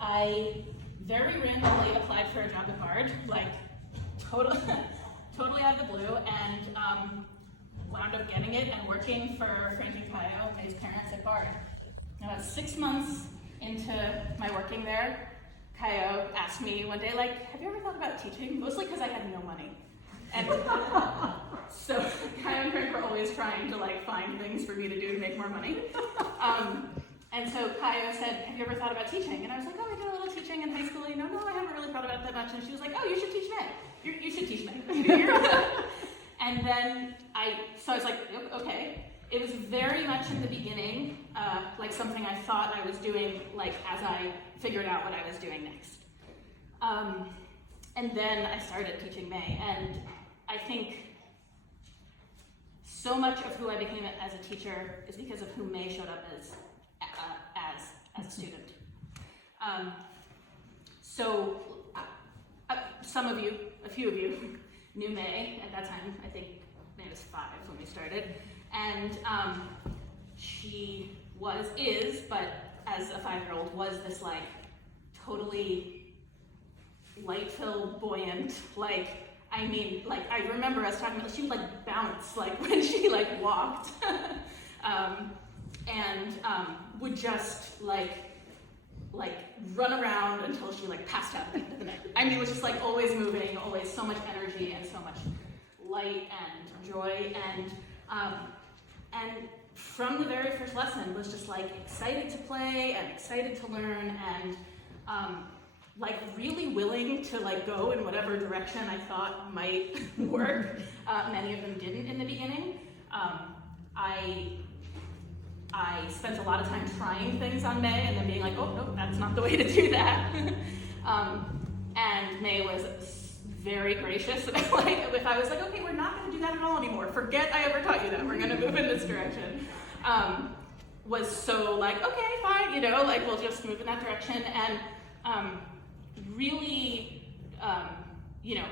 I very randomly applied for a job at Bard, like totally out of the blue, and wound up getting it and working for Frank and Kaio, May's parents at Bard. Now, 6 months into my working there, Kaio asked me one day, like, have you ever thought about teaching? Mostly because I had no money. And so Kaio and Frank were always trying to like find things for me to do to make more money. And so Kaio said, have you ever thought about teaching? And I was like, oh, I did a little teaching in high school. No, I haven't really thought about it that much. And she was like, oh, you should teach me. You should teach me. And then I was like, okay. It was very much in the beginning, like something I thought I was doing, like as I figured out what I was doing next. And then I started teaching May, and I think so much of who I became as a teacher is because of who May showed up as a student. So a few of you knew May at that time. I think May was 5 when we started. And she is, but as a 5-year-old, was this like totally light-filled, buoyant, like, I mean, like, I remember us talking about, she would like bounce, like when she like walked, and would just like run around until she like passed out at the end of the night. I mean, it was just like always moving, always so much energy and so much light and joy, and from the very first lesson was just like excited to play and excited to learn, and like really willing to like go in whatever direction I thought might work. Many of them didn't in the beginning. I spent a lot of time trying things on May and then being like, oh, no, that's not the way to do that. And May was very gracious about like, if I was like, okay, we're not gonna do that at all anymore. Forget I ever taught you that. We're gonna move in this direction. Was so like, okay, fine, you know, like we'll just move in that direction. And really, you know,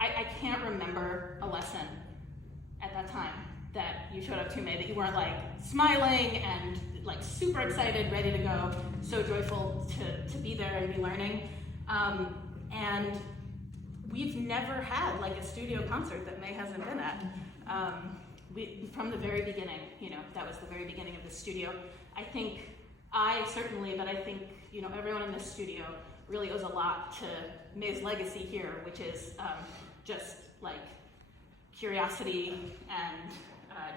I can't remember a lesson at that time that you showed up to May that you weren't like smiling and like super excited, ready to go, so joyful to be there and be learning. And we've never had like a studio concert that May hasn't been at. From the very beginning, you know, that was the very beginning of the studio. I think but I think, you know, everyone in this studio really owes a lot to May's legacy here, which is just like curiosity and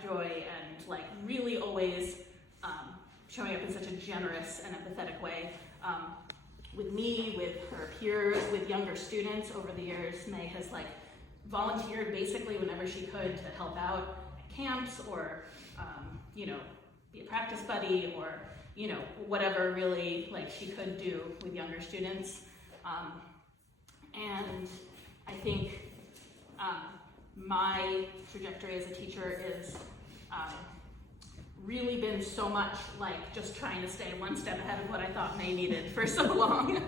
joy and like really always showing up in such a generous and empathetic way. With me, with her peers, with younger students over the years, May has like volunteered basically whenever she could to help out at camps or, you know, be a practice buddy or, you know, whatever really like she could do with younger students. And I think my trajectory as a teacher is really been so much like just trying to stay one step ahead of what I thought May needed for so long.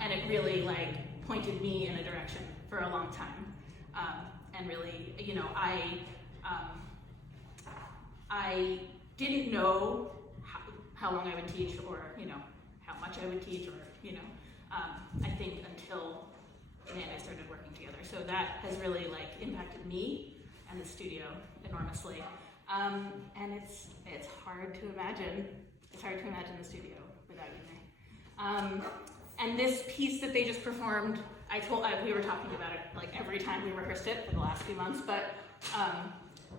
And it really like pointed me in a direction for a long time. And really, you know, I didn't know how long I would teach or, you know, how much I would teach or, you know, I think until May and I started working together. So that has really like impacted me and the studio enormously. And it's hard to imagine. It's hard to imagine the studio without you, May. And this piece that they just performed, we were talking about it like every time we rehearsed it for the last few months, but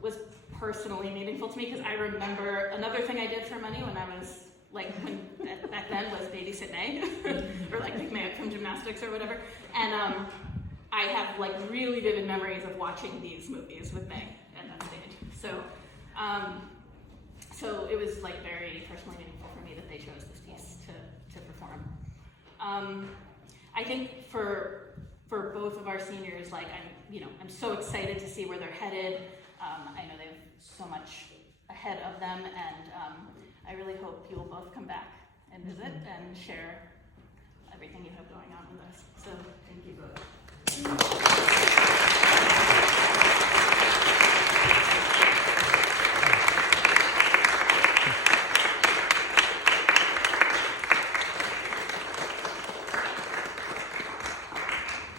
was personally meaningful to me because I remember another thing I did for money when I was like, back then was babysit May, or like pick May up from gymnastics or whatever. And I have like really vivid memories of watching these movies with May at that stage. So it was like very personally meaningful for me that they chose this piece to perform. I think for both of our seniors, like I'm so excited to see where they're headed. I know they have so much ahead of them, and I really hope you will both come back and visit and share everything you have going on with us. So thank you both.